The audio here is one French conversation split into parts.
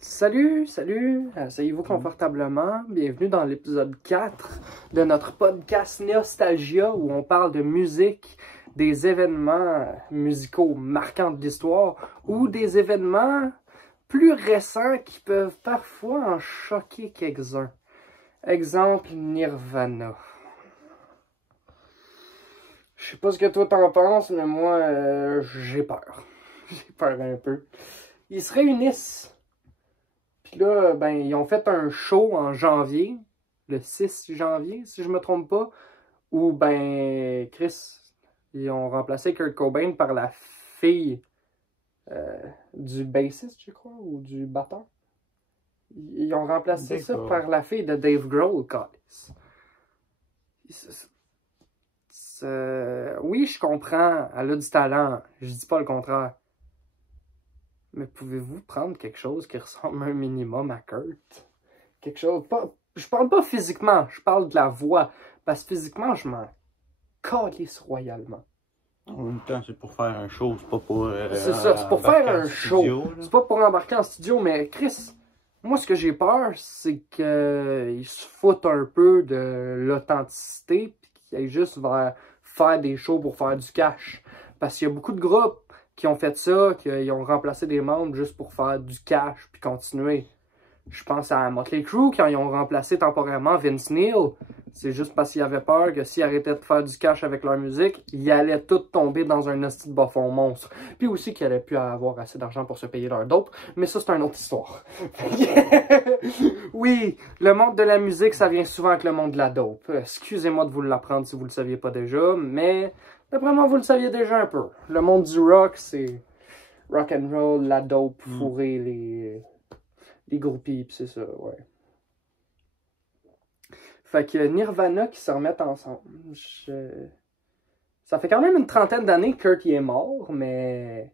Salut, salut, asseyez-vous confortablement. Bienvenue dans l'épisode 4 de notre podcast Nostalgia où on parle de musique, des événements musicaux marquants de l'histoire ou des événements plus récents qui peuvent parfois en choquer quelques-uns. Exemple, Nirvana. Je sais pas ce que toi t'en penses, mais moi, j'ai peur. J'ai peur un peu. Ils se réunissent. Puis là, ben, ils ont fait un show en janvier, le 6 janvier, si je me trompe pas, où, ben, Chris, ils ont remplacé Kurt Cobain par la fille du bassiste, je crois, ou du batteur. Ils ont remplacé ça par la fille de Dave Grohl, Callis. Oui, je comprends, elle a du talent, je dis pas le contraire. Mais pouvez-vous prendre quelque chose qui ressemble un minimum à Kurt? Quelque chose... Pas, je parle pas physiquement, je parle de la voix. Parce que physiquement, je m'en calisse royalement. En même temps, c'est pour faire un show, c'est pas pour... c'est ça, c'est pour faire un show. C'est pas pour embarquer en studio, mais Chris, moi, ce que j'ai peur, c'est qu'ils se foutent un peu de l'authenticité, puis qu'ils aillent juste vers faire des shows pour faire du cash. Parce qu'il y a beaucoup de groupes qui ont fait ça, qui ont remplacé des membres juste pour faire du cash puis continuer. Je pense à Motley Crue, quand ils ont remplacé temporairement Vince Neil. C'est juste parce qu'ils avaient peur que s'ils arrêtaient de faire du cash avec leur musique, ils allaient tous tomber dans un hostie de bas-fond monstre. Puis aussi qu'ils allaient plus avoir assez d'argent pour se payer leur dope. Mais ça, c'est une autre histoire. Oui, le monde de la musique, ça vient souvent avec le monde de la dope. Excusez-moi de vous l'apprendre si vous le saviez pas déjà, mais... d'après moi, vous le saviez déjà un peu. Le monde du rock, c'est rock and roll, la dope, fourrer les groupies, pis c'est ça, ouais. Fait que Nirvana qui se remettent ensemble. Ça fait quand même une trentaine d'années que Kurt y est mort, mais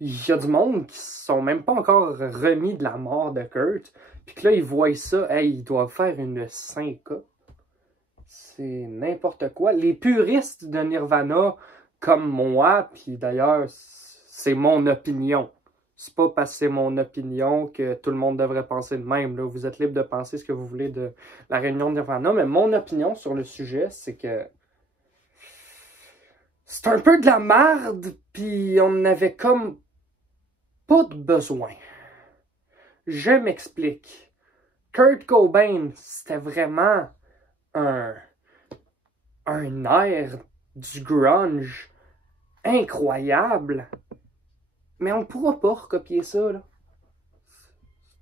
il y a du monde qui sont même pas encore remis de la mort de Kurt. Puis que là, ils voient ça, hey, ils doivent faire une 5K. C'est n'importe quoi. Les puristes de Nirvana, comme moi, puis d'ailleurs, c'est mon opinion. C'est pas parce que c'est mon opinion que tout le monde devrait penser de même. Là. Vous êtes libre de penser ce que vous voulez de la réunion de Nirvana, mais mon opinion sur le sujet, c'est que c'est un peu de la merde, puis on n'avait comme pas de besoin. Je m'explique. Kurt Cobain, c'était vraiment un air du grunge incroyable. Mais on ne pourra pas recopier ça, là.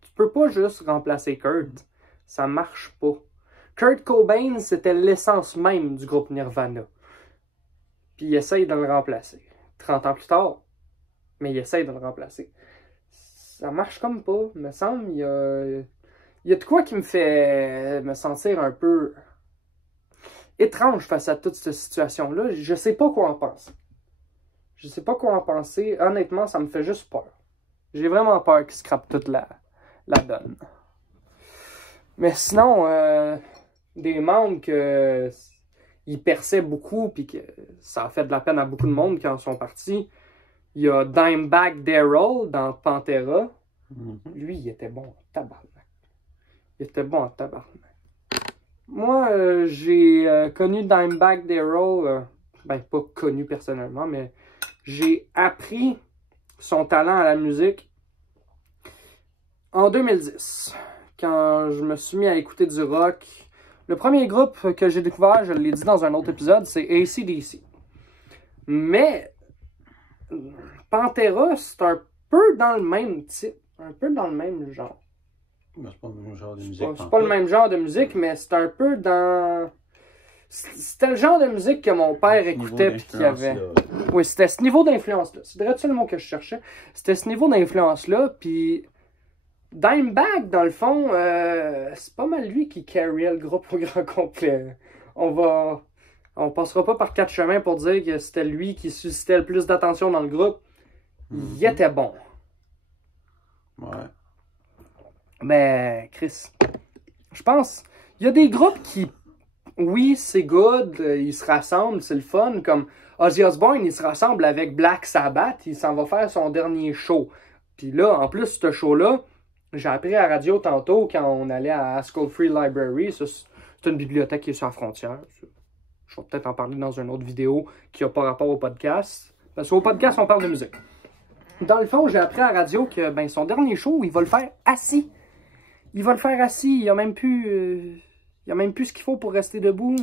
Tu peux pas juste remplacer Kurt. Ça marche pas. Kurt Cobain, c'était l'essence même du groupe Nirvana. Puis il essaye de le remplacer. 30 ans plus tard, mais il essaye de le remplacer. Ça marche comme pas. Me semble, il y a de quoi qui me fait me sentir un peu étrange face à toute cette situation-là. Je sais pas quoi en penser. Je sais pas quoi en penser. Honnêtement, ça me fait juste peur. J'ai vraiment peur qu'ils scrapent toute la donne. Mais sinon, des membres que ils perçaient beaucoup puis que ça a fait de la peine à beaucoup de monde quand ils sont partis. Il y a Dimebag Darrell dans Pantera. Lui, il était bon en tabarnak. Il était bon en tabarnak. Moi, j'ai connu Dimebag Darrell, ben pas connu personnellement, mais j'ai appris son talent à la musique en 2010, quand je me suis mis à écouter du rock. Le premier groupe que j'ai découvert, je l'ai dit dans un autre épisode, c'est AC/DC. Mais Pantera, c'est un peu dans le même type, un peu dans le même genre. C'est pas le même genre de musique. C'est pas le même genre de musique, mais c'est un peu dans... C'était le genre de musique que mon père écoutait et qu'il avait. Oui, c'était ce niveau d'influence-là. C'est direct le mot que je cherchais. C'était ce niveau d'influence-là, puis Dimebag, dans le fond, c'est pas mal lui qui carryait le groupe au grand complet. On passera pas par 4 chemins pour dire que c'était lui qui suscitait le plus d'attention dans le groupe. Il était bon. Ouais. Mais, Chris, je pense, il y a des groupes qui, oui, c'est good, ils se rassemblent, c'est le fun, comme Ozzy Osbourne, il se rassemble avec Black Sabbath, il s'en va faire son dernier show. Puis là, en plus, ce show-là, J'ai appris à la radio tantôt quand on allait à Haskell Free Library. Ça, c'est une bibliothèque qui est sur la frontière. Je vais peut-être en parler dans une autre vidéo qui n'a pas rapport au podcast. Parce qu'au podcast, on parle de musique. Dans le fond, j'ai appris à la radio que ben, son dernier show, il va le faire assis. Il va le faire assis. Il n'y a même plus ce qu'il faut pour rester debout.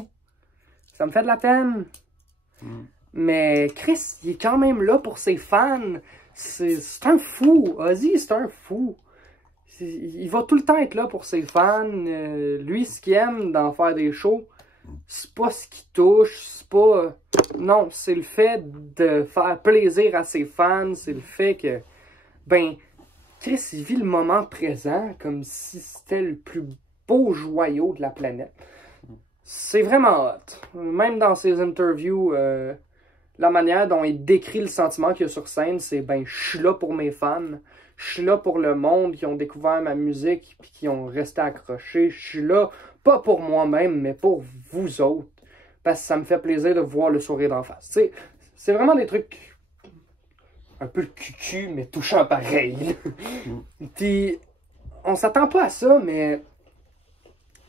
Ça me fait de la peine. Mais Chris, il est quand même là pour ses fans. C'est un fou. Ozzy, c'est un fou. Il va tout le temps être là pour ses fans. Lui, ce qu'il aime d'en faire des shows, c'est pas ce qui touche, c'est pas... Non, c'est le fait de faire plaisir à ses fans, c'est le fait que... Ben, Chris, il vit le moment présent comme si c'était le plus beau joyau de la planète. C'est vraiment hot. Même dans ses interviews, la manière dont il décrit le sentiment qu'il y a sur scène, c'est ben, je suis là pour mes fans. Je suis là pour le monde qui ont découvert ma musique puis qui ont resté accrochés. Je suis là, pas pour moi-même, mais pour vous autres. Parce que ça me fait plaisir de voir le sourire d'en face. Tu sais, c'est vraiment des trucs un peu cucu, mais touchants pareil. Puis, on s'attend pas à ça, mais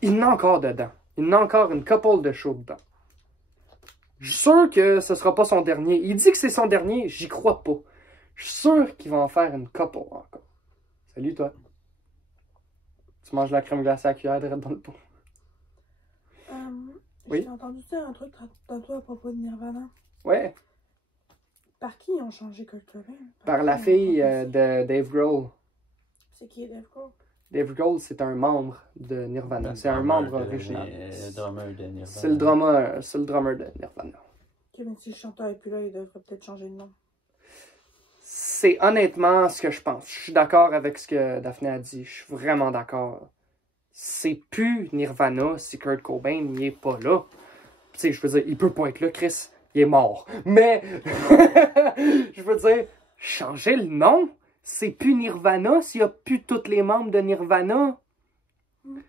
il en a encore dedans. Il en a encore une couple de shows dedans. Je suis sûr que ce sera pas son dernier. Il dit que c'est son dernier, j'y crois pas. Je suis sûr qu'il va en faire une couple encore. Salut, toi. Tu manges la crème glacée à la cuillère direct dans le pot. Oui? J'ai entendu dire un truc tantôt à propos de Nirvana. Ouais. Par qui ils ont changé Kurt Cobain? Par la fille de Dave Grohl. C'est qui Dave Grohl? Dave Grohl, c'est un membre de Nirvana. C'est un membre original. Drummer de Nirvana. C'est le drummer de Nirvana. Ok, mais si le chanteur est plus là, il devrait peut-être changer de nom. C'est honnêtement ce que je pense. Je suis d'accord avec ce que Daphné a dit. Je suis vraiment d'accord. C'est plus Nirvana si Kurt Cobain n'y est pas là. Tu sais, je veux dire, il peut pas être là, Chris. Il est mort. Mais, je veux dire, changer le nom, c'est plus Nirvana s'il n'y a plus tous les membres de Nirvana. Mais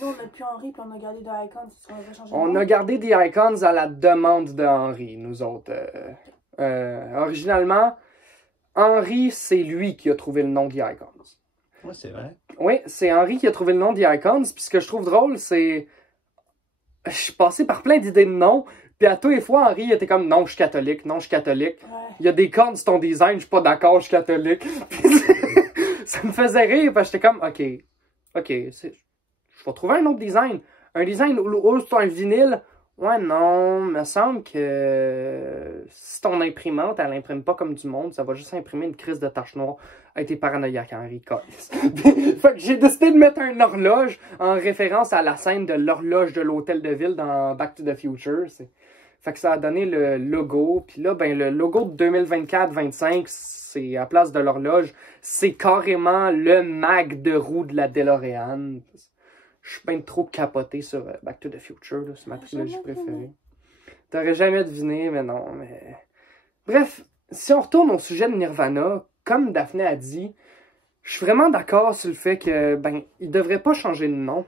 nous, on n'a plus Henry, puis on a gardé The Icons. On avait changé de On nom. a gardé The Icons à la demande de Henry, nous autres. Originalement, Henry, c'est lui qui a trouvé le nom The Icons. Ouais, c'est vrai. Oui, c'est Henry qui a trouvé le nom The Icons. Puis ce que je trouve drôle, c'est... Je suis passé par plein d'idées de noms. Puis à tous les fois, Henry était comme « Non, je suis catholique. Non, je suis catholique. Ouais. Il y a des cornes sur ton design. Je suis pas d'accord, je suis catholique. » Ça me faisait rire. Parce que j'étais comme « OK, je vais trouver un autre design. Un design où c'est un vinyle. Ouais, non, me semble que si ton imprimante, elle imprime pas comme du monde, ça va juste imprimer une crise de tache noire. Elle était paranoïaque, Henry Collis. Fait que j'ai décidé de mettre un horloge en référence à la scène de l'horloge de l'hôtel de ville dans Back to the Future. Fait que ça a donné le logo. Puis là, ben le logo de 2024-25, c'est à place de l'horloge, c'est carrément le mag de roue de la DeLorean. Je suis bien trop capoté sur Back to the Future, c'est ma trilogie préférée. T'aurais jamais deviné, mais non, mais... Bref, si on retourne au sujet de Nirvana, comme Daphné a dit, je suis vraiment d'accord sur le fait que, ben, il devrait pas changer de nom.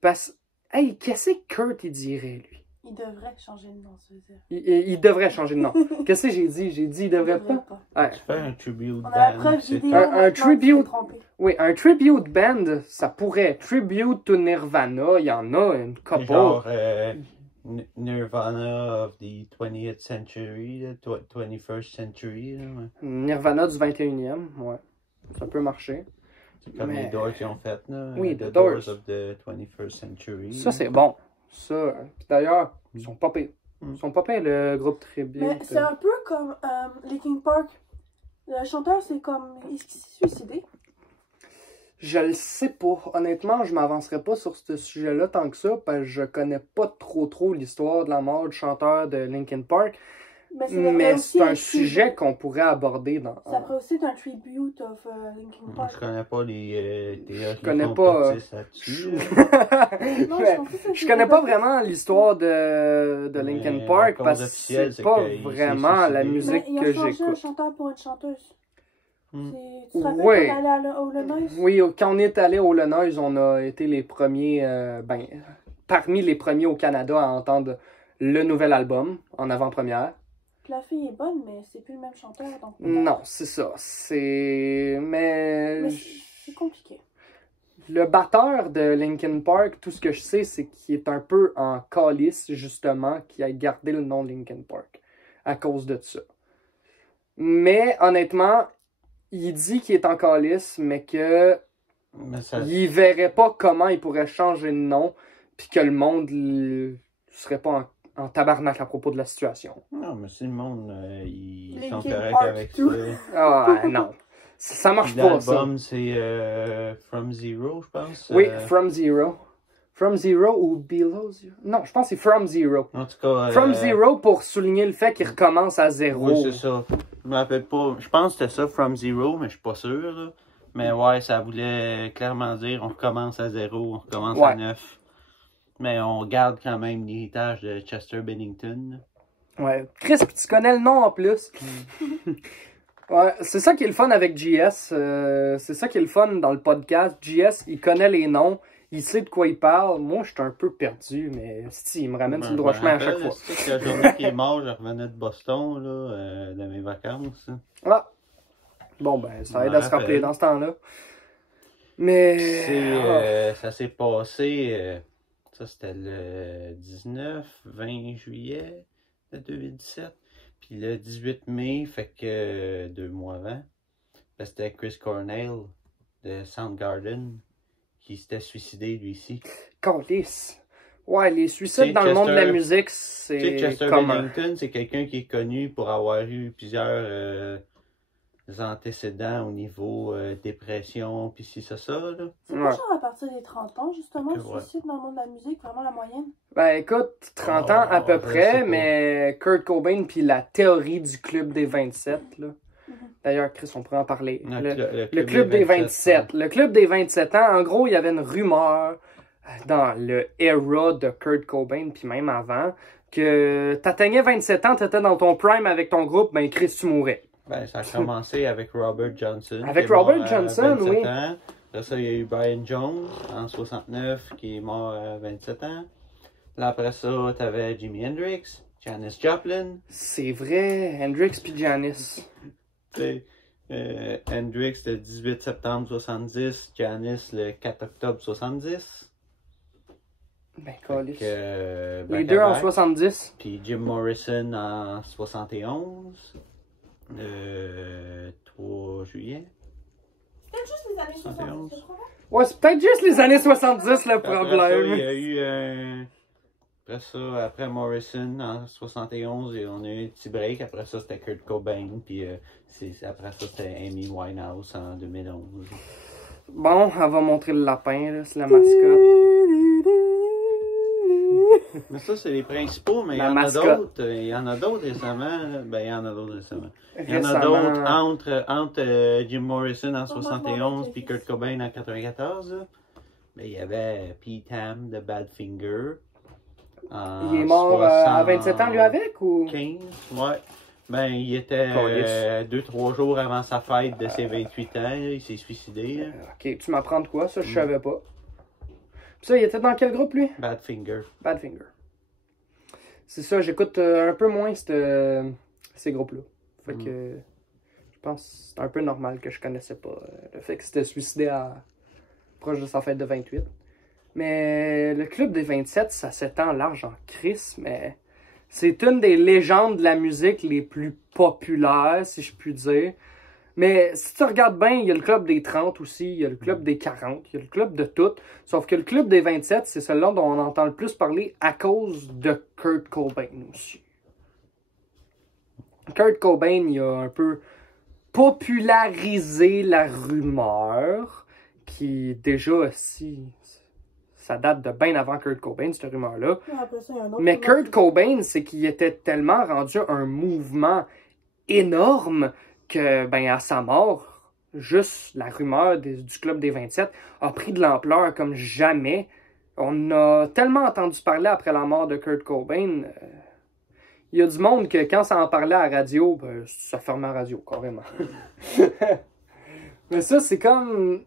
Parce, hey, qu'est-ce que Kurt, il dirait, lui? Il devrait changer de nom, ça veut dire. Il devrait changer de nom. Qu'est-ce que j'ai dit? J'ai dit il devrait pas? Ouais. Tu fais un tribute On a la band, preuve c'est vidéo. tout. Un tribute. Trompé. Oui, un tribute band, ça pourrait. Tribute to Nirvana, il y en a une couple. Genre Nirvana of the 20th century, 21st century. Là, ouais. Nirvana du 21e, ouais. Ça peut marcher. C'est comme Mais- les Doors qui ont fait. Là, Oui, The The Doors. of the 21st century. Ça, c'est bon. Ça. Puis d'ailleurs, ils sont pas pires. Ils sont pas pires, le groupe tribute. Mais c'est un peu comme Linkin Park. Le chanteur, c'est comme... Est-ce qu'il s'est suicidé? Je le sais pas. Honnêtement, je m'avancerai pas sur ce sujet-là tant que ça, parce que je connais pas trop l'histoire de la mort du chanteur de Linkin Park. Mais c'est un sujet qu'on pourrait aborder dans... Ça pourrait aussi être un tribute of Linkin Moi, Park. je connais pas les théories Je connais qui pas, partis là-dessus. Non, Mais m'en fous, ça, je c'est connais pas pas- vraiment l'histoire de Linkin Mais Park la cause parce que officielle, c'est c'est pas qu'il s'est vraiment la suicidé. musique Mais il que a changé un j'écoute. chanteur pour une chanteuse. Hmm. Tu te rappelles Ouais. quand on allait au Lenoise? Oui, quand on est allé au Lenoise, on a été les premiers, parmi les premiers au Canada à entendre le nouvel album en avant-première. La fille est bonne, mais c'est plus le même chanteur. Donc Non, c'est ça. Mais Mais c'est compliqué. le batteur de Linkin Park, tout ce que je sais, c'est qu'il est un peu en calice, justement, qui a gardé le nom Linkin Park à cause de ça. Mais honnêtement, il dit qu'il est en calice, mais que Mais ça, il verrait pas comment il pourrait changer de nom, puis que le monde serait pas en tabarnak à propos de la situation. non, mais si le monde, ils sont Linkin corrects Park, avec tout. ça. Ah non, ça marche pas ça. L'album, c'est From Zero, je pense. Oui, From Zero. From Zero ou Below Zero? Non, je pense que c'est From Zero. En tout cas... From Zero pour souligner le fait qu'il recommence à zéro. Oui, c'est ça. Je me rappelle pas. Je pense que c'était ça, From Zero, mais je suis pas sûr, là. Mais ouais, ça voulait clairement dire on recommence à zéro, on recommence à neuf. Mais on garde quand même l'héritage de Chester Bennington. Ouais. Chris, tu connais le nom en plus. Ouais, c'est ça qui est le fun avec JS. C'est ça qui est le fun dans le podcast. JS, il connaît les noms. Il sait de quoi il parle. Moi, je suis un peu perdu, mais si, il me ramène sur le droit chemin à chaque fois. C'est la journée qui est mort, je revenais de Boston, là, de mes vacances. Ah! Bon, ben, ça aide à se rappeler dans ce temps-là. Mais... Ça s'est passé... ça, c'était le 19-20 juillet de 2017. Puis le 18 mai, fait que 2 mois avant, ben, c'était Chris Cornell de Soundgarden qui s'était suicidé lui ici. Calice. Ouais, les suicides dans le monde de la musique, c'est Tu sais, Chester commun. Bennington, c'est quelqu'un qui est connu pour avoir eu plusieurs antécédents au niveau dépression, puis si ça, là. C'est pas genre à partir des 30 ans, justement, le Ouais. suicide dans le monde de la musique, vraiment la moyenne. Ben écoute, 30 ans à peu je sais près, pas. mais Kurt Cobain puis la théorie du club des 27, là. D'ailleurs, Chris, on pourrait en parler. Le club des 27. Le club des 27 ans, en gros, il y avait une rumeur dans le era de Kurt Cobain, puis même avant, que t'atteignais 27 ans, t'étais dans ton prime avec ton groupe, ben Chris, tu mourrais. Ben, ça a commencé avec Robert Johnson. Avec qui est mort Robert à Johnson, 27 oui. ans. Après ça, il y a eu Brian Jones en 69 qui est mort à 27 ans. Là, après ça, t'avais Jimi Hendrix, Janis Joplin. C'est vrai, Hendrix puis Janis. Hendrix le 18 septembre 70, Janis le 4 octobre 70. Ben, calice. Les Les deux en 70. Puis Jim Morrison en 71. 3 juillet. C'est peut-être juste les années 70, je crois. Ouais, c'est peut-être juste les années 70 le Après ça, il problème. y a eu après ça, après Morrison en 71, et on a eu un petit break. Après ça, c'était Kurt Cobain. Puis après ça, c'était Amy Winehouse en 2011. Bon, elle va montrer le lapin, là, c'est la mascotte. Mais ça, c'est les principaux, mais il y La en mascotte. a d'autres. Il y en a d'autres récemment. Là. Ben, il y en a d'autres récemment. Il y en a Récemment. d'autres entre Jim Morrison en 71 puis Kurt Cobain en 94. Là. Mais il y avait Pete Ham de Badfinger. Il est mort à 27 ans, lui, avec, ou? 15, ouais. Ben, il était 2-3 jours avant sa fête de ses 28 ans. Là, il s'est suicidé. Là. Ok, tu m'apprends de quoi? Ça, je savais pas. Puis ça, il était dans quel groupe, lui? Badfinger. Badfinger. C'est ça, j'écoute un peu moins ces groupes-là. Fait que je pense que c'est un peu normal que je connaissais pas le fait que c'était suicidé proche de sa fête de 28. Mais le club des 27, ça s'étend large en crise, mais c'est une des légendes de la musique les plus populaires, si je puis dire. Mais si tu regardes bien, il y a le club des 30 aussi, il y a le club des 40, il y a le club de tout. Sauf que le club des 27, c'est celui-là dont on entend le plus parler à cause de Kurt Cobain aussi. Kurt Cobain, il a un peu popularisé la rumeur, qui déjà aussi, ça date de bien avant Kurt Cobain, cette rumeur-là. Après ça, il y a un autre Mais rumeur Kurt Cobain, c'est qu'il était tellement rendu un mouvement énorme que, ben, à sa mort, juste la rumeur du club des 27 a pris de l'ampleur comme jamais. On a tellement entendu parler après la mort de Kurt Cobain. Il y a du monde que quand ça en parlait à la radio, ben, ça fermait la radio, carrément. Mais ça, c'est comme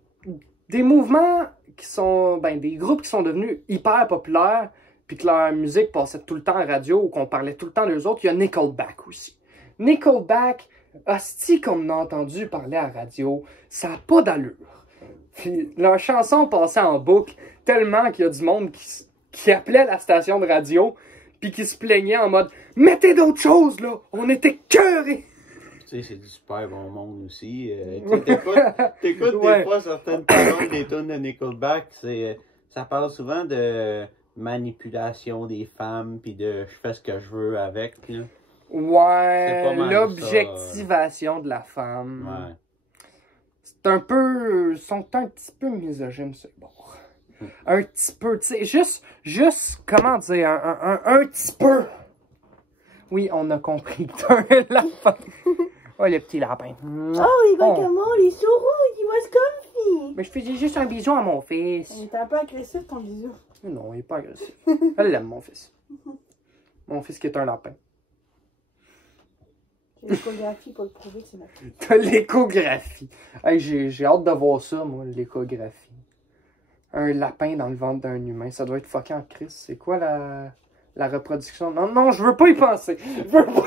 des mouvements qui sont, ben, des groupes qui sont devenus hyper populaires, puis que leur musique passait tout le temps à la radio, ou qu'on parlait tout le temps d'eux autres. Il y a Nickelback aussi. Nickelback, hostie qu'on a entendu parler à la radio, ça n'a pas d'allure. Puis leur chanson passait en boucle tellement qu'il y a du monde qui appelait la station de radio puis qui se plaignait en mode « Mettez d'autres choses, là! On était cœurés! » Tu sais, c'est du super bon monde aussi. T'écoutes Ouais. des fois certaines paroles des tunes de Nickelback, ça parle souvent de manipulation des femmes, puis de je fais ce que je veux avec. Là. C'est Ouais, pas mal l'objectivation de la femme. Ouais. C'est un peu... Ils sont un petit peu misogynes, c'est bon. Un petit peu, tu sais, juste, comment dire, un petit peu. Oui, on a compris que t'es un lapin. Oh, le petit lapin. Oh, il va comment? Les souris, il was comfy. Mais je faisais juste un bisou à mon fils. Il était un peu agressif, ton bisou. Non, il est pas agressif. Elle l'aime, mon fils. Mon fils qui est un lapin. J'ai l'échographie pour le prouver que c'est ma fille. T'as l'échographie. Hey, j'ai hâte de voir ça, moi, l'échographie. Un lapin dans le ventre d'un humain. Ça doit être fucking en crise. C'est quoi la reproduction? Non, non, je veux pas y penser. Je veux pas...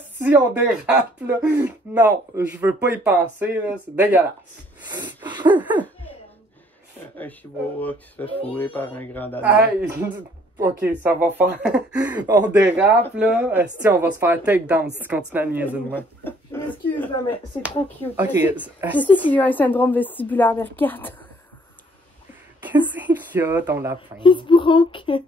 Si on dérape, là. Non, je veux pas y penser, là. C'est dégueulasse. Un chihuahua qui se fait fouler par un grand animal. Hey, ok, ça va faire... On dérape, là. Si on va se faire take down si tu continues à niaiser de moi. Je m'excuse, là, mais c'est trop cute. Ok. Je sais qu'il a un syndrome vestibulaire vers 4. Qu'est-ce qu'il y a, ton lapin? He's broken.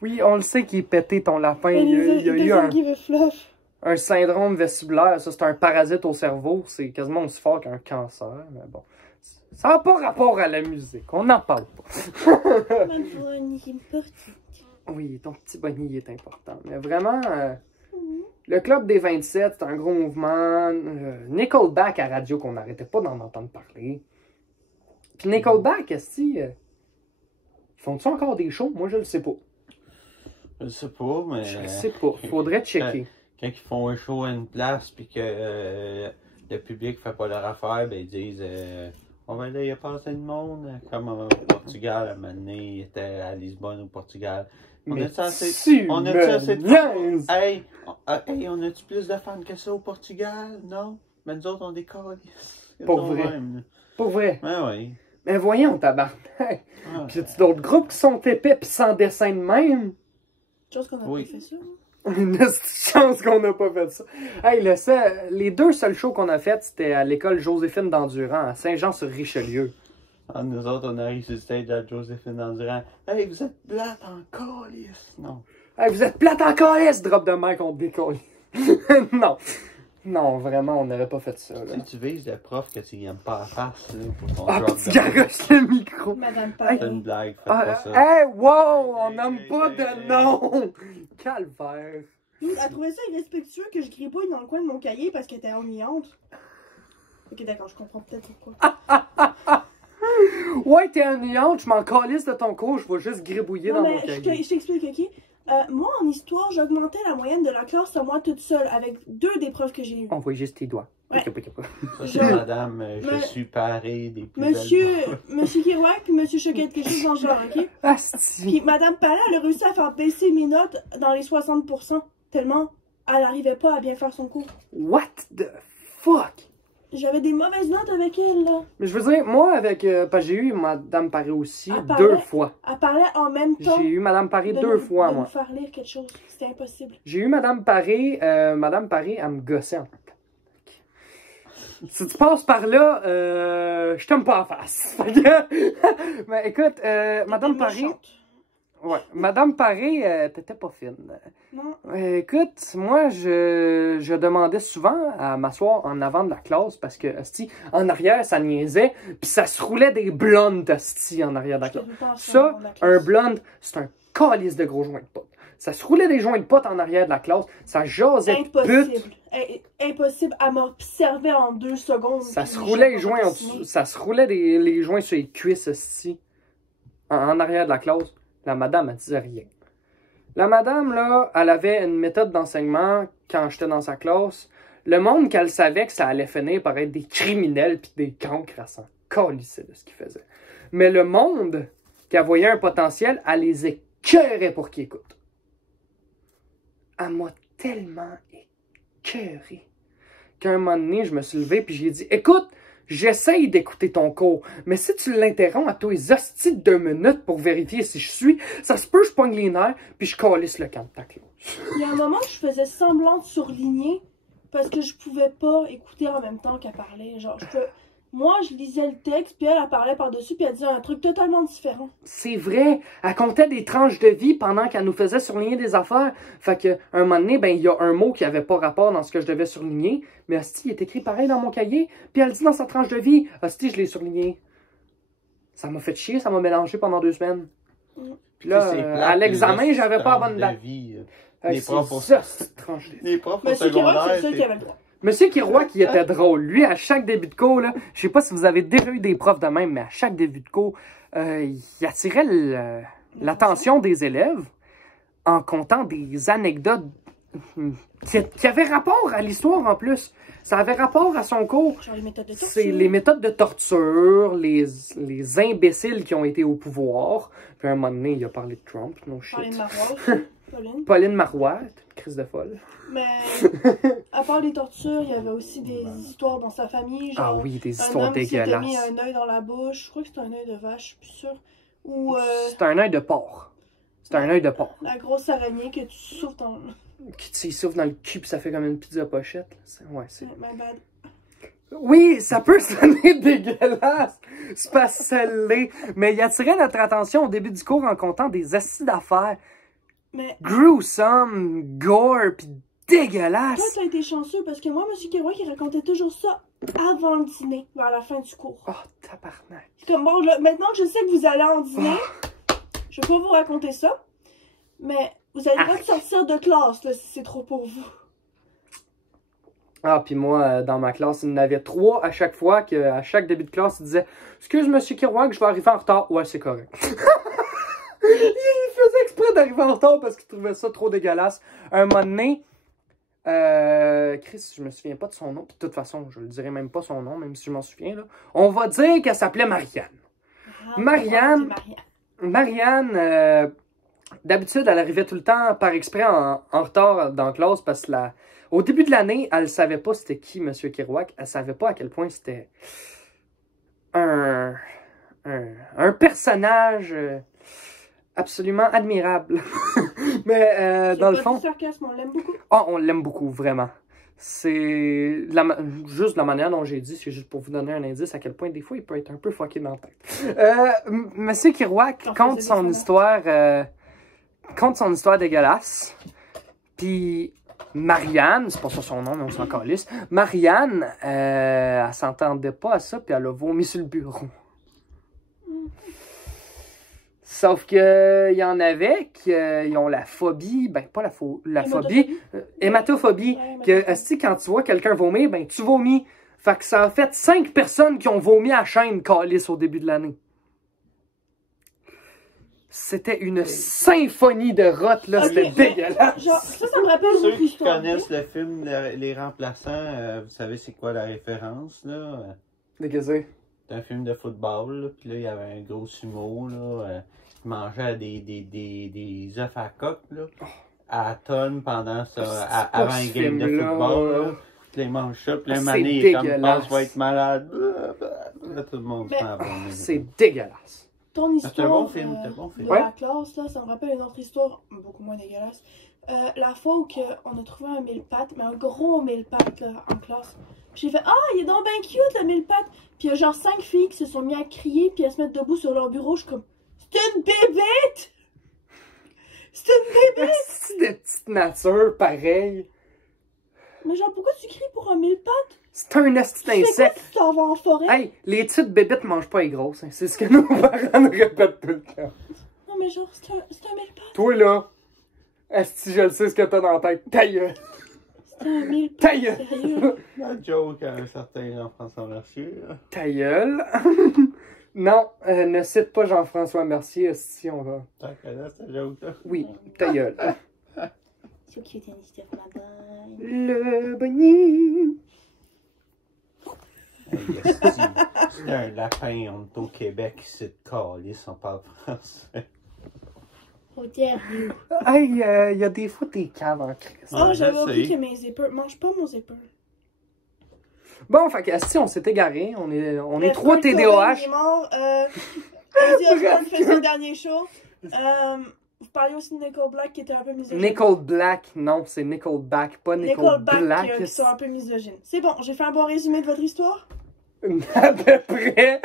Oui, on le sait qu'il est pété, ton lapin. And Il y a eu give a fluff. un syndrome vestibulaire. Ça, c'est un parasite au cerveau. C'est quasiment aussi fort qu'un cancer. Mais bon, ça n'a pas rapport à la musique. On n'en parle pas. Oui, ton petit bonnet il est important. Mais vraiment, le Club des 27, c'est un gros mouvement. Nickelback à radio qu'on n'arrêtait pas d'en entendre parler. Puis Nickelback, ils font-ils encore des shows? Moi, je le sais pas. Je sais pas, mais. Je sais pas. Faudrait checker. Quand ils font un show à une place puis que le public fait pas leur affaire, ben ils disent on va là, il y a pas assez de monde. Comme au Portugal, à un moment donné, il était à Lisbonne au Portugal. On Mais a-tu assez, tu on me a-tu assez de niaises! Hey, on a-tu plus de fans que ça au Portugal? Non? Mais nous autres, on décolle. Pour vrai. Pour vrai. Ouais, oui. Mais voyons, tabarnak. Ah, Pis y'a-tu d'autres groupes qui sont épais pis sans dessin de même? Chose qu'on a Oui. pas fait ça. Une chance qu'on n'a pas fait ça. Hey, les deux seuls shows qu'on a fait, c'était à l'école Joséphine d'Endurant, à Saint-Jean-sur-Richelieu. Ah, nous autres, on arrive sur le stage à Joséphine Endurant. Hey, vous êtes plate en calice. Non. Hey, vous êtes plate en calice, drop de mic, on te décolle. Non. Non, vraiment, on n'aurait pas fait ça, là. Si tu vises le prof que tu n'aimes pas la face, là, pour ton Ah, drop pis tu de garoches le micro. Madame C'est Paris. une blague, faites Ah, pas ça. hey, wow, on Hey, nomme hey, pas hey, de hey. nom. Calvaire. Elle trouvait ça irrespectueux que je gribouille dans le coin de mon cahier parce qu'elle était ennuyante. Ok, d'accord, je comprends peut-être pourquoi. Ouais, t'es ennuyante, je m'en calisse de ton cours, je vais juste gribouiller Non, dans mon mais cahier. je t'explique, ok? Moi, en histoire, j'augmentais la moyenne de la classe à moi toute seule avec 2 des profs que j'ai eu. On voit juste tes doigts. Ouais. Ça, c'est madame, je Mais- suis paré des plus Monsieur Kirouac puis Monsieur Choquette, quelque chose dans le genre, ok? Asti. Puis Madame Palais, elle a réussi à faire baisser mes notes dans les 60%, tellement elle n'arrivait pas à bien faire son cours. What the fuck? J'avais des mauvaises notes avec elle, là. Mais je veux dire, moi, avec. Parce que j'ai eu Madame Paré aussi, Ah, 2 parlait? fois. Elle parlait en même temps. J'ai eu Madame Paré de 2 nous- fois, de moi. nous faire lire quelque chose. C'était impossible. J'ai eu Madame Paré, elle me gossait en même temps. Si tu passes par là, je t'aime pas en face. Fait que- Mais écoute, Madame T'étais Paré. méchante. Ouais, Madame Paré, t'étais pas fine. Non. Écoute, moi, je demandais souvent à m'asseoir en avant de la classe parce que, asti, en arrière, ça niaisait, puis ça se roulait des blondes, asti, en arrière de la J'étais classe. tout le temps Ça, dans la un classe. blonde, c'est un calice de gros joints de potes. Ça se roulait des joints de potes en arrière de la classe, ça jasait de Impossible. pute, Impossible. Elle m'observait en 2 secondes. ça puis se j'ai roulait les pas joints en dessiné. dessous, ça se roulait les joints sur les cuisses, asti, en arrière de la classe. La madame, elle disait rien. La madame, là, elle avait une méthode d'enseignement quand j'étais dans sa classe. Le monde qu'elle savait que ça allait finir par être des criminels pis des cancres, elle s'en calissait de ce qu'ils faisaient. Mais le monde qu'elle voyait un potentiel, elle les écœurait pour qu'ils écoutent. Elle m'a tellement écœuré qu'à un moment donné, je me suis levé puis j'ai dit « Écoute, J'essaye d'écouter ton cours, mais si tu l'interromps à tous les hosties de 2 minutes pour vérifier si je suis, ça se peut je pogne les nerfs, puis je calisse le camp de ta classe. Il y a un moment que je faisais semblant de surligner parce que je pouvais pas écouter en même temps qu'elle parlait. Genre, moi, je lisais le texte, puis elle parlait par-dessus, puis elle disait un truc totalement différent. C'est vrai, elle comptait des tranches de vie pendant qu'elle nous faisait surligner des affaires. Fait que, un moment donné, ben, il y a un mot qui avait pas rapport dans ce que je devais surligner, mais hostie, il est écrit pareil dans mon cahier, puis elle dit dans sa tranche de vie, hostie, je l'ai surligné. Ça m'a fait chier, ça m'a mélangé pendant 2 semaines. Puis là, à l'examen, j'avais pas la bonne date. Les profs au Monsieur Kerouac, c'est secondaire. sûr qu'il avait le droit. Monsieur Kerouac, qui était drôle. Lui, à chaque début de cours, là, je sais pas si vous avez déjà eu des profs de même, mais à chaque début de cours, il attirait l'attention des élèves en contant des anecdotes qui avaient rapport à l'histoire en plus. Ça avait rapport à son cours. Genre les méthodes de torture. C'est les méthodes de torture, les imbéciles qui ont été au pouvoir. Puis à un moment donné, il a parlé de Trump, no shit. Pauline Marois aussi. Pauline Marois, une crise de folle. Mais à part les tortures, il y avait aussi des histoires dans sa famille. Genre, Ah oui, des histoires un homme qui s'était mis dégueulasses. un œil dans la bouche. Je crois que c'était un œil de vache, je suis plus sûre. Ou C'est un œil de porc. C'est un œil de porc. la grosse araignée que tu souffles dans... Qui tu souffle dans le cul puis ça fait comme une pizza pochette. Ouais, c'est... My bad. Oui, ça peut sonner dégueulasse. C'est pas celle-là. Mais il attirait notre attention au début du cours en comptant des acides d'affaires. Mais Gruesome, gore, pis dégueulasse. toi, t'as été chanceux parce que moi, M. Kerouac, il racontait toujours ça avant le dîner, vers la fin du cours. Oh, tabarnak. C'est comme, bon, là, maintenant que je sais que vous allez en dîner, je vais pas vous raconter ça, mais vous allez pas sortir de classe, là, si c'est trop pour vous. Ah, puis moi, dans ma classe, il y en avait 3 à chaque fois, à chaque début de classe, il disait « Excuse, monsieur Kerouac, je vais arriver en retard. » Ouais, c'est correct. Il faisait exprès d'arriver en retard parce qu'il trouvait ça trop dégueulasse. Un moment donné, Chris, je me souviens pas de son nom. Puis de toute façon, je le dirai même pas son nom, même si je m'en souviens. Là. On va dire qu'elle s'appelait Marianne. Marianne, d'habitude, elle arrivait tout le temps par exprès en retard dans la classe parce que au début de l'année, elle savait pas c'était qui M. Kerouac. Elle savait pas à quel point c'était un personnage absolument admirable. Mais dans le fond... Sarcasme, on l'aime beaucoup. Oh, on l'aime beaucoup, vraiment. C'est juste la manière dont j'ai dit, c'est juste pour vous donner un indice à quel point des fois il peut être un peu fucké dans la tête. Monsieur Kerouac compte son histoire dégueulasse. Puis Marianne, c'est pas ça son nom, mais on s'en calisse. Marianne, elle s'entendait pas à ça, puis elle a vomi sur le bureau. Sauf que il y en avait qui ont la phobie, ben pas la phobie, hématophobie, que quand tu vois quelqu'un vomir, ben tu vomis. Fait que ça a fait 5 personnes qui ont vomi à la chaîne calice au début de l'année. C'était une symphonie de rotte, là, c'était dégueulasse. Genre, ça me rappelle Ceux une qui histoire. connaissent le film Les Remplaçants, vous savez c'est quoi la référence, là? Dégueulasse. C'est un film de football, là, puis là, il y avait un gros sumo, là, qui mangeait des œufs à coque, là, à tonnes pendant ça, avant une game de football, là. Puis là, il mange ça, puis là, un moment donné, il est comme, je vais être malade. Là, tout le monde se prend. C'est dégueulasse. Ton histoire c'est un bon film, c'est un bon film. de la classe, là, ça me rappelle une autre histoire, beaucoup moins dégueulasse. La fois où on a trouvé un mille-pattes, mais un gros mille-pattes là, en classe. Puis j'ai fait « Ah, il est donc bien cute le mille-pattes! » Puis il y a genre 5 filles qui se sont mis à crier puis à se mettre debout sur leur bureau. Je suis comme « C'est une bébête! C'est une bébête! » C'est de petite nature, pareil. Mais genre, pourquoi tu cries pour un mille-pattes? C'est un esti d'insecte. Tu t'en vas en forêt? Hey, les petites bébêtes mangent pas les grosses. Hein. C'est ce que nos parents nous répètent tout le temps. Non, mais genre, c'est un mille-pattes. Toi, là, esti, je le sais ce que t'as dans la tête. Ta gueule. C'est un mille-pattes. Ta gueule. Sérieux? La joke à un certain Jean-François Mercier. Ta gueule. Non, ne cite pas Jean-François Mercier, esti, on va... T'en connais cette joke-là? Oui, ta gueule. So cute and stiff, my guy. Le bonnet. Hey, c'est un lapin, on est au Québec, c'est de calice, on parle français. Oh, dare you. Hey, il y a des fois des caves en crise. Oh, Ouais, j'avais je oublié sais. que mes zippers. Mange pas mon zipper. Bon, fait que si on s'est égaré, on est Bref, 3 Kurt Cobain, TDAH. il est mort. Ozzy Osbourne fait son dernier show. Vous parliez aussi de Nickelback qui était un peu misogyne. Nickelback, non, c'est Nickelback, pas Nickelback. Qui sont un peu misogynes. C'est bon, j'ai fait un bon résumé de votre histoire. À peu près.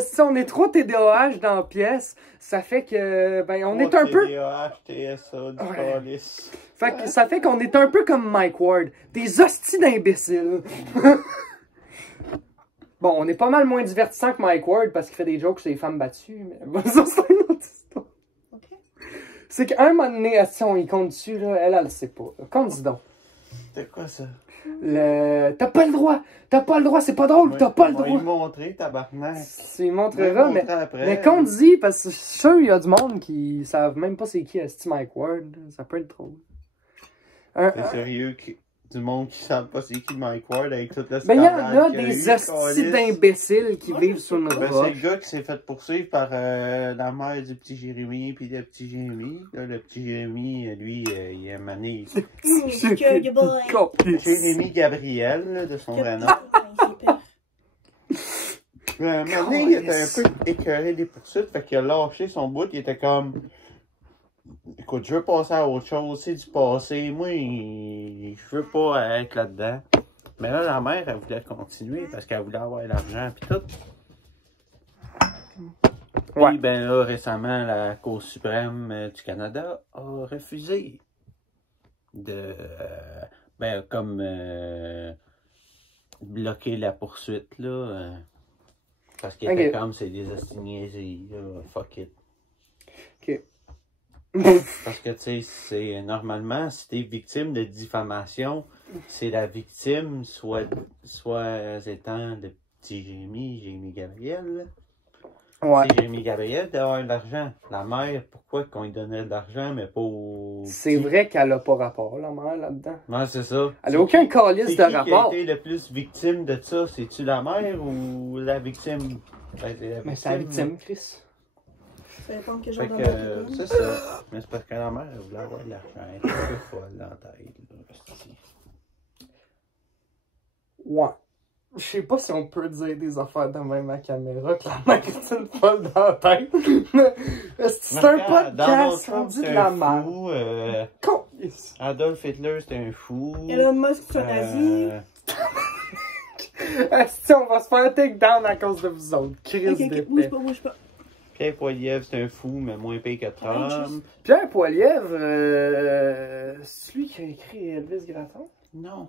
Si on est 3 TDAH dans la pièce, ça fait que, ben, on est un peu... TDAH, TSA, du Ouais. calice. Fait que ça fait qu'on est un peu comme Mike Ward. Des hosties d'imbéciles. Bon, on est pas mal moins divertissant que Mike Ward parce qu'il fait des jokes sur les femmes battues, mais bon, ça, c'est une autre histoire. Ok. C'est qu'à un moment donné, si on y compte dessus, là, elle le sait pas. Compte-y donc. C'est quoi ça? T'as pas le droit! T'as pas le droit, c'est pas drôle, t'as pas le On va droit! lui montrer, tabarnak. Tu lui On va montreras, lui mais... montrer après. Mais compte-y, parce que je suis sûr qu'il y a du monde qui savent même pas c'est qui Esti Mike Ward. Ça peut être drôle. T'es sérieux? Du monde qui ne savent pas c'est qui Mike Ward avec toute la Ben, il y en a qu'il des eu, hosties calice. d'imbéciles qui vivent sur notre Ben, c'est roche. le gars qui s'est fait poursuivre par la mère du petit Jérémy puis le petit Jérémy. Là, le petit Jérémy, lui, il a mané. Jérémy Gabriel, là, de son vrai nom. Mané, il était un peu écœuré des poursuites, fait qu'il a lâché son bout, il était comme... Écoute, je veux passer à autre chose, c'est du passé, moi, je veux pas être là-dedans. Mais là, la mère, elle voulait continuer parce qu'elle voulait avoir l'argent pis tout. Ouais. Puis, ben là, récemment, la Cour suprême du Canada a refusé de, bloquer la poursuite, là, parce qu'il était comme, c'est des astiniaiseries, là, fuck it. Ok. Parce que, tu sais, c'est normalement, si t'es victime de diffamation, c'est la victime, soit étant le petit Jérémy Gabriel. Ouais. C'est Jérémy Gabriel d'avoir de l'argent. La mère, pourquoi qu'on lui donnait de l'argent, mais pas au... C'est vrai qu'elle a pas rapport, la mère, là-dedans. Ouais, c'est ça. Elle a aucun calice de rapport. C'est qui a été le plus victime de ça? C'est-tu la mère ou la victime? Ben, c'est la victime. Mais c'est la victime, Chris. Ça dépend de quel genre Fait de que, c'est ça. Mais c'est parce que la mère, elle voulait avoir de l'argent. Elle était un peu folle dans la tête. Ouais. Je sais pas si on peut dire des affaires de même à la caméra que la mère est une folle dans la tête. Mais c'est un podcast, on dit de la merde. Calice. Adolf Hitler, c'était un fou. Elon Musk, c'est un nazi. Esti, on va se faire take down à cause de vous autres. Chris Ok, d'épée. bouge pas. Pierre Poilievre, c'est un fou, mais moins pire que Trump. Pierre Poilievre, c'est lui qui a écrit Elvis Gratton? Non.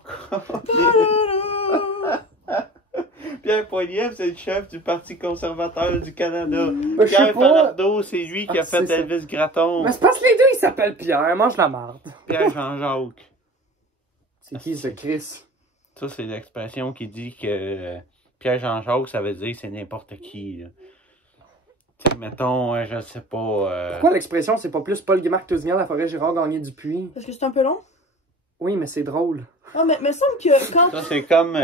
Pierre Poilievre, c'est le chef du Parti conservateur du Canada. Ben, je sais Pierre pas. Falardeau, c'est lui qui a fait c'est ça. Elvis Gratton. Mais c'est parce que les deux, ils s'appellent Pierre. Mange la marde. Pierre Jean-Jacques. C'est qui, ce Chris? Ça, c'est l'expression qui dit que Pierre Jean-Jacques, ça veut dire c'est n'importe qui. Tu sais, mettons, je sais pas... Pourquoi l'expression, c'est pas plus Paul Guimard Tousignan, La Forêt Girard, Gagné du Puy? Parce que c'est un peu long. Oui, mais c'est drôle. Non, mais il me semble que quand... Ça, c'est comme...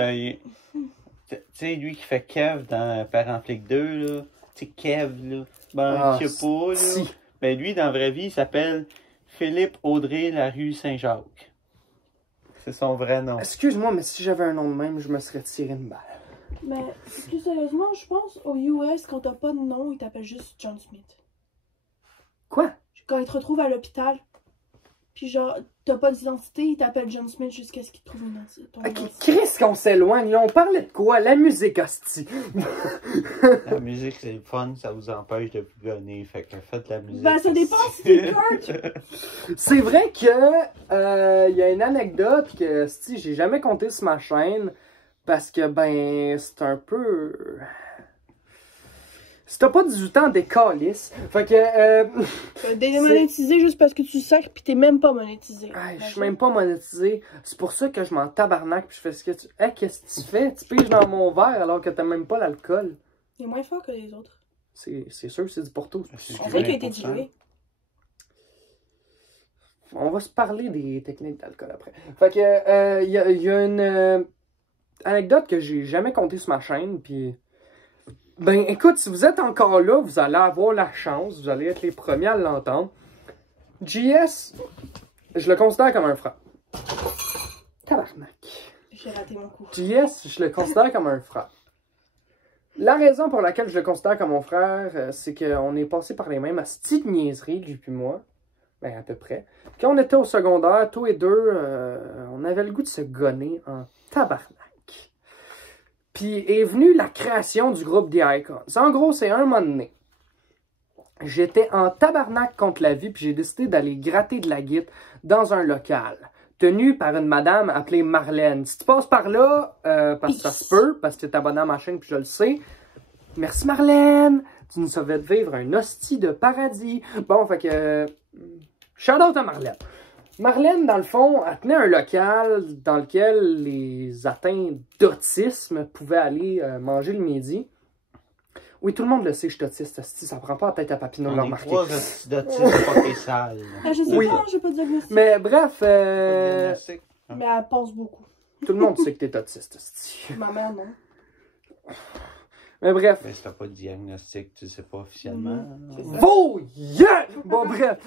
tu sais, lui qui fait Kev dans Père en flic 2, là. Tu sais, Kev, là. Ben, je sais pas, là. Si. Ben, lui, dans la vraie vie, il s'appelle Philippe Audrey Larue Saint-Jacques. C'est son vrai nom. Excuse-moi, mais si j'avais un nom de même, je me serais tiré une balle. Mais plus sérieusement, je pense aux US, quand t'as pas de nom, ils t'appellent juste John Smith. Quoi? Quand ils te retrouvent à l'hôpital, puis genre, t'as pas d'identité, ils t'appellent John Smith jusqu'à ce qu'ils te trouvent une identité. Ok, Chris, qu'on s'éloigne, là, on parlait de quoi? La musique, hostie. La musique, c'est le fun, ça vous empêche de plus gonner. Fait que faites la musique. Ben, ça dépend si t'es Kirk. C'est vrai que y a une anecdote que si j'ai jamais compté sur ma chaîne parce que ben c'est un peu. Si t'as pas 18 ans, décalisse. Fait que Démonétisé juste parce que tu sers pis t'es même pas monétisé. je suis même pas monétisé. C'est pour ça que je m'en tabarnak pis je fais ce que tu. Hey, qu'est-ce que tu fais? Tu piges dans mon verre alors que t'as même pas l'alcool. Il est moins fort que les autres. C'est sûr, c'est du Porto. On dirait qu'il a été dilué. On va se parler des techniques d'alcool après. Fait que, y a une anecdote que j'ai jamais contée sur ma chaîne, puis... Ben, écoute, si vous êtes encore là, vous allez avoir la chance, vous allez être les premiers à l'entendre. JS, je le considère comme un frère. Tabarnak. J'ai raté mon coup. JS, je le considère comme un frère. La raison pour laquelle je le considère comme mon frère, c'est qu'on est passé par les mêmes astuces de niaiserie, lui puis moi. Ben, à peu près. Quand on était au secondaire, tous les deux, on avait le goût de se gonner en tabarnak. Puis est venue la création du groupe The Icons. En gros, c'est un moment donné. J'étais en tabarnak contre la vie, puis j'ai décidé d'aller gratter de la guitare dans un local, tenu par une madame appelée Marlène. Si tu passes par là, parce que ça se peut, parce que tu es abonné à ma chaîne, puis je le sais. Merci Marlène, tu nous as fait vivre un hostie de paradis. Bon, fait que... shout out à Marlène. Marlène, dans le fond, elle tenait un local dans lequel les atteints d'autisme pouvaient aller manger le midi. Oui, tout le monde le sait, je suis autiste, ça prend pas la tête à Papineau de le remarquer. On est 3 d'autisme pas qui sale. Ah, je sais Oui. pas, j'ai pas de diagnostic. Mais bref, Mais elle pense beaucoup. tout le monde sait que t'es autiste, esti. Ma mère, non. Mais bref. Mais si t'as pas de diagnostic, tu sais pas officiellement. C'est ça. Oh yeah! Bon, bref.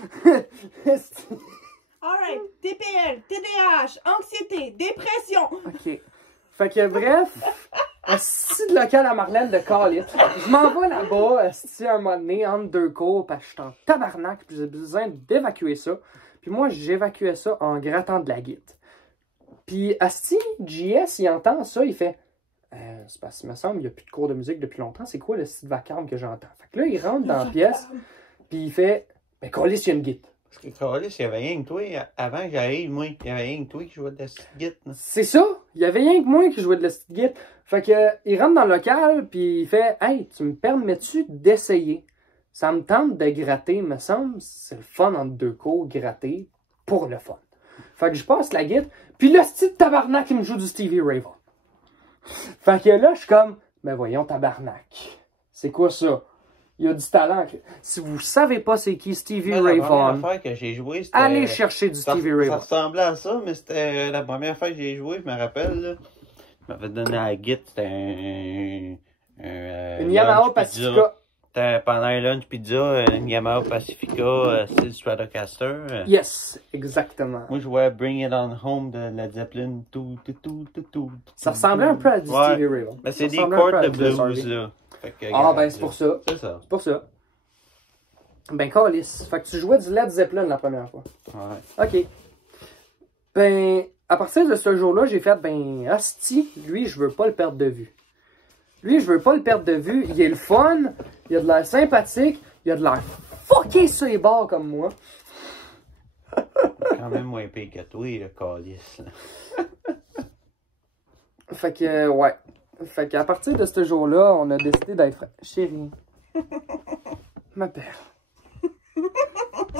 Alright, TPL, TDAH, anxiété, dépression. OK. Fait que bref, esti de local à Marlène de Calit. Je m'en vais là-bas, esti un moment donné, entre deux cours, parce que je suis en tabarnak, puis j'ai besoin d'évacuer ça. Puis moi, j'évacuais ça en grattant de la guitare. Puis esti, JS, il entend ça, il fait... c'est parce qu'il me semble qu'il n'y a plus de cours de musique depuis longtemps. C'est quoi le style vacarme que j'entends? Fait que là, il rentre dans la pièce, puis il fait... Ben, Calit, il y a une guitare. Parce que Carlis, il y avait rien que toi. Avant que j'arrive, moi, il y avait rien que toi qui jouait de la guitare. C'est ça, il y avait rien que moi qui jouais de la petite guitare. Fait que, il rentre dans le local, puis il fait « Hey, tu me permets-tu d'essayer? Ça me tente de gratter, me semble, c'est le fun entre deux cours, gratter, pour le fun. » Fait que je passe la guitare, puis le style tabarnak, il me joue du Stevie Ray Vaughan. Fait que là, je suis comme « Ben voyons, tabarnak, c'est quoi ça? » Il y a du talent. Si vous savez pas c'est qui Stevie Ray Vaughan, La première affaire que j'ai joué, c'était... allez chercher du Stevie Ray Ça Vaughan. ressemblait à ça, mais c'était la première fois que j'ai joué, je me rappelle, là. Il m'avait donné la guitare, c'était Une Yamaha lunch Pacifica. pizza. C'était pendant un lunch pizza, une Yamaha Pacifica, style Stratocaster. Yes, exactement. Moi, je jouais Bring It On Home de Led Zeppelin. Tout. Ça ressemblait un peu à du Stevie Ray Vaughan. Mais c'est Ça des ressemblait un peu chords à de du blues, Harvey. là. Fait que, Ah, ben c'est pour ça. C'est ça. C'est pour ça. Ben, câlisse. Fait que tu jouais du Led Zeppelin la première fois. Ouais. OK. Ben, à partir de ce jour-là, j'ai fait, ben, hostie, lui, je veux pas le perdre de vue. Lui, je veux pas le perdre de vue. Il est le fun, il a de l'air sympathique, il a de l'air fucké sur les bords comme moi. Quand même moins pire que toi, le calice. Fait que, ouais. Fait qu'à partir de ce jour-là, on a décidé d'être chérie. Ma belle.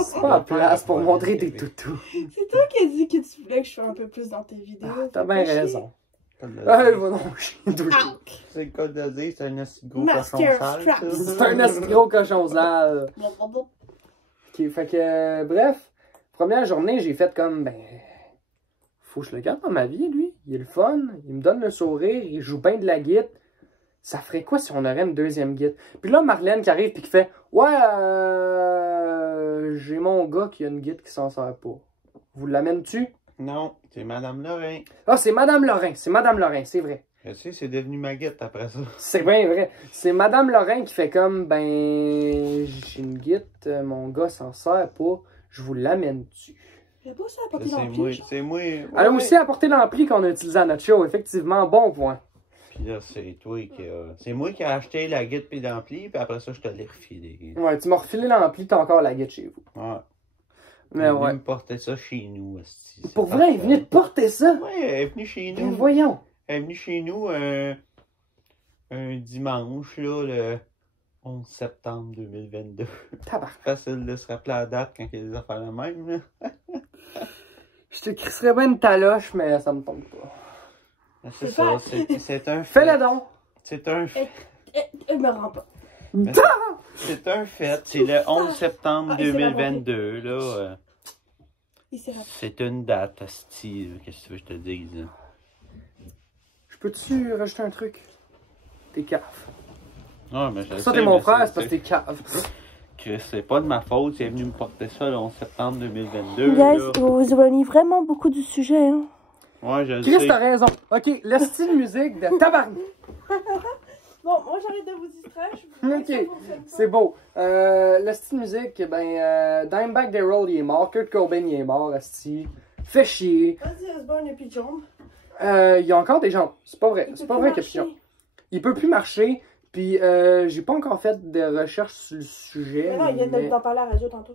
C'est pas la place pour montrer tes toutous. C'est toi qui as dit que tu voulais que je sois un peu plus dans tes vidéos. Ah, t'as Fais bien pas chier. raison. Ah, va non, chier douche. C'est le cas de dire, c'est un assez gros Master cochon sale. Straps. ça. C'est un assez gros cochon sale. Ok, fait que, bref, première journée, j'ai fait comme, ben, faut que je le garde dans ma vie, lui. Il est le fun, il me donne le sourire, il joue bien de la guitare. Ça ferait quoi si on aurait une deuxième guitare? Puis là, Marlène qui arrive et qui fait, ouais, j'ai mon gars qui a une guitare qui s'en sert pas. Vous l'amènes-tu? Non, c'est Madame Lorrain. Ah, c'est Madame Lorrain, c'est vrai. Je sais, c'est devenu ma guitare après ça. C'est bien vrai. C'est Madame Lorrain qui fait comme, ben, j'ai une guitare, mon gars s'en sert pas, je vous l'amène-tu? J'ai pas ça à porter C'est dans moi, le pied. c'est moi. Elle a aussi apporté l'ampli qu'on a utilisé à notre show, effectivement, bon point. Puis là, c'est toi qui a... C'est moi qui ai acheté la guitare puis l'ampli, puis après ça, je te l'ai refilé. Ouais, tu m'as refilé l'ampli, t'as encore la guitare chez vous. Ouais. Mais Elle est venue ouais. me porter ça chez nous, esti. C'est Pour vrai, il parfait. venait de porter ça? Ouais, elle est venue chez Ben nous. voyons. Elle est venue chez nous un dimanche, là, le 11 septembre 2022. Tabarnak. Facile de se rappeler la date quand il y a des affaires de même, là. Je te crisserais bien une taloche, mais ça me tombe pas. C'est C'est ça, pas- c'est un fait. Fais-le donc. C'est un fait. Elle me rend pas. C'est un fait. C'est le 11 septembre Ah, il s'est 2022, là. Il s'est rappelé. C'est une date, asti. Qu'est-ce que tu veux que je te dise, là? Je peux-tu rajouter un truc? T'es cave. Ah, mais je Pour ça, sais, t'es mon mais frère, c'est parce que t'es cave. que c'est pas de ma faute. Il est venu me porter ça le 11 septembre 2022. Guys, là. vous vous éloignez vraiment beaucoup du sujet, hein. Ouais, je le Chris, sais. t'as raison. Ok, le style musique de tabarnak. Bon, moi j'arrête de vous distraire. Je vous Ok, ça fonctionne pas. c'est beau. Le style musique, Dimebag Darrell, il est mort. Kurt Cobain, il est mort, asti. Fait chier. Vas-y, Osborne et puis jambes. Il y a encore des jambes. C'est pas vrai. Il C'est peut pas plus vrai qu'il y a plus de marcher. jambes. Il peut plus marcher. Puis, j'ai pas encore fait de recherche sur le sujet. Mais non, il vient mais- d'en parler à la radio tantôt.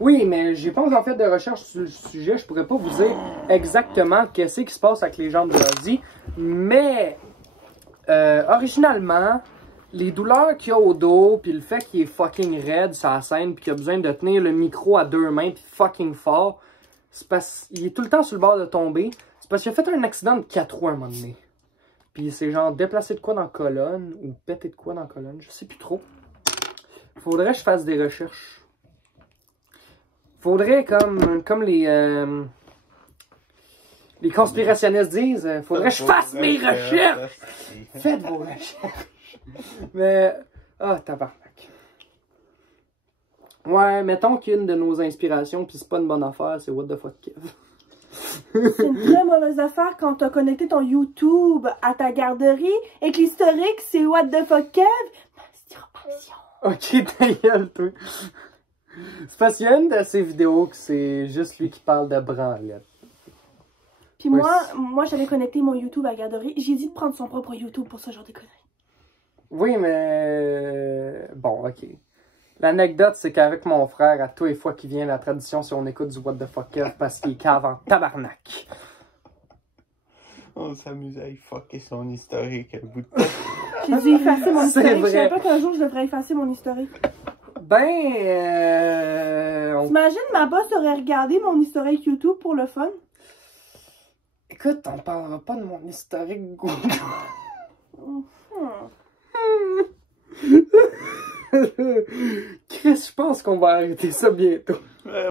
Oui, mais j'ai pas encore fait de recherche sur le sujet. Je pourrais pas vous dire exactement qu'est-ce qui se passe avec les jambes de Ozzy. Mais, originalement, les douleurs qu'il a au dos, puis le fait qu'il est fucking raide sur la scène, puis qu'il a besoin de tenir le micro à 2 mains, puis fucking fort, c'est parce qu'il est tout le temps sur le bord de tomber. C'est parce qu'il a fait un accident de 4 roues à un moment donné. Puis c'est genre déplacé de quoi dans la colonne, ou pété de quoi dans la colonne, je sais plus trop. Faudrait que je fasse des recherches. Faudrait, comme les conspirationnistes disent, faudrait que je fasse mes recherches! Faites vos recherches! Mais, tabarnak. Ouais, mettons qu'une de nos inspirations, pis c'est pas une bonne affaire, c'est What the fuck Kev. C'est une très mauvaise affaire quand t'as connecté ton YouTube à ta garderie et que l'historique c'est What the fuck Kev. Masturbation. Ok, ta gueule, toi. C'est parce qu'il y a une de ces vidéos que c'est juste lui qui parle de branlette. Puis Ouais, moi j'avais connecté mon YouTube à la garderie. J'ai dit de prendre son propre YouTube pour ce genre de conneries. Oui, mais... Bon, ok. L'anecdote, c'est qu'avec mon frère, à tous les fois qu'il vient, la tradition, c'est on écoute du What the fuck Kev parce qu'il est cave en tabarnak. On s'amuse à y fucker son historique à bout de temps. J'ai dû effacer mon C'est historique. Je vrai. savais pas qu'un jour je devrais effacer mon historique. T'imagines, ma boss aurait regardé mon historique YouTube pour le fun? Écoute, on parlera pas de mon historique Google. Chris, je pense qu'on va arrêter ça bientôt.